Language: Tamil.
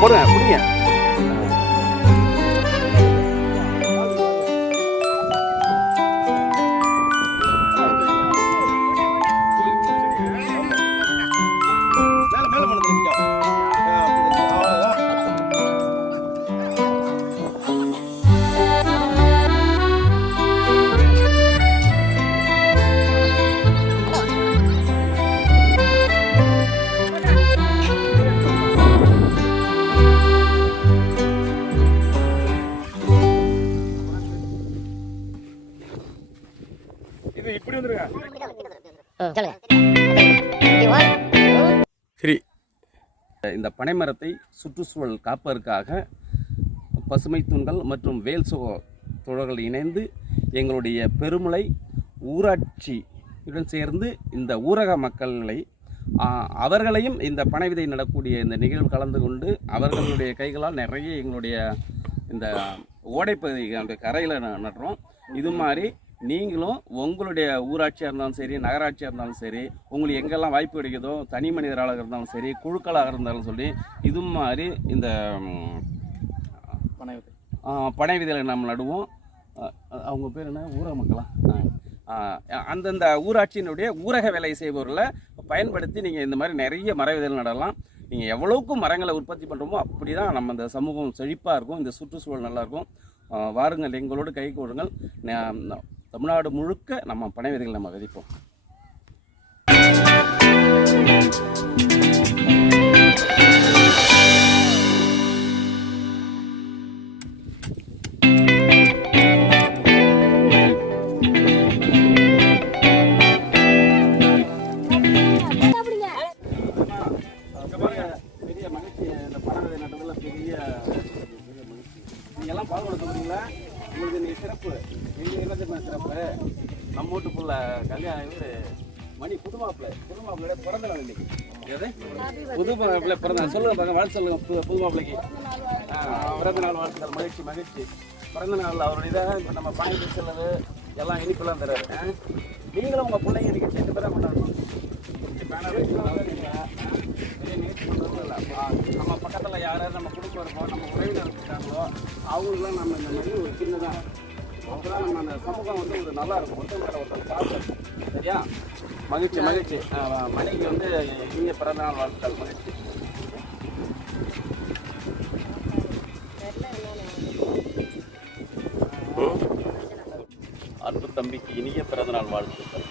Por la. இப்படி வந்துருங்க சரி. இந்த பனைமரத்தை சுற்றுச்சூழல் காப்பதற்காக பசுமை தூண்கள் மற்றும் வேல் சுக தோழர்கள் இணைந்து எங்களுடைய பெருமலை ஊராட்சியுடன் சேர்ந்து இந்த ஊரக மக்களை அவர்களையும் இந்த பனைவிதை நடக்கூடிய இந்த நிகழ்வு கலந்து கொண்டு அவர்களுடைய கைகளால் நிறைய எங்களுடைய இந்த ஓடைப்பகுதி கரையில் நடுறோம். இது மாதிரி நீங்களும் உங்களுடைய ஊராட்சியாக இருந்தாலும் சரி நகராட்சியாக இருந்தாலும் சரி உங்களுக்கு எங்கெல்லாம் வாய்ப்பு கிடைக்குதோ தனி மனிதராக இருந்தாலும் சரி குழுக்களாக இருந்தாலும் சொல்லி இது மாதிரி இந்த ம், ஆ, பனை விதைகளை நம்ம நடுவோம். அவங்க பேர் என்ன? ஊரக மக்களா? அந்தந்த ஊராட்சியினுடைய ஊரக வேலை செய்பவர்களை பயன்படுத்தி நீங்கள் இந்த மாதிரி நிறைய மர விதைகள் நடலாம். நீங்கள் எவ்வளவுக்கு மரங்களை உற்பத்தி பண்ணுறோமோ அப்படி தான் நம்ம இந்த சமூகம் செழிப்பாக இருக்கும். இந்த சுற்றுச்சூழல் நல்லாயிருக்கும் வாருங்கள் எங்களோடு கை கொடுங்கள். தமிழ்நாடு முழுக்க நம்ம பனை விதைகள் நம்ம விதைப்போம் பெரிய மகிழ்ச்சி இந்த பெரிய நீங்க எல்லாம் பால்கொடை சொல்றீங்களா? உங்களுக்கு நீ சிறப்பு. எங்களுக்கு சிறப்பு நம்ம வீட்டு புள்ள கல்யாணம் இவர் மணி புது மாப்பிள்ளை புது பிறந்த நாள் இன்னைக்கு எது புது மாப்பிள்ளை பிறந்த நாள். சொல்லுங்க பாருங்க வாழ்த்து சொல்லுங்க புது புது மாப்பிள்ளைக்கு பிறந்த நாள் வாழ்த்துக்கள் மகிழ்ச்சி மகிழ்ச்சி. பிறந்த நாள் அவருடைய இப்போ நம்ம பணம் செல்லது எல்லாம் இனிப்பெல்லாம் தராரு. நீங்களும் உங்கள் பிள்ளைங்க இன்னைக்கு சேர்த்து பேராக கொண்டாடணும்? நம்ம பக்கத்தில் யாராவது நம்ம குடும்பம் இருக்கோம் நம்ம உறவினர் இருக்காங்களோ அவங்களுக்குலாம் நம்ம இந்த மாதிரி ஒரு சின்னதாக அப்பதான் நம்ம அந்த சமூகம் வந்து ஒரு நல்லா இருக்கும் ஒருத்தர் மேல ஒருத்தர் பார்த்து சரியா மகிழ்ச்சி மகிழ்ச்சி மணிக்கு வந்து இனிய பிறந்த நாள் வாழ்த்துக்கள் மகிழ்ச்சி. அன்பு தம்பிக்கு இனிய பிறந்தநாள் வாழ்த்துக்கள்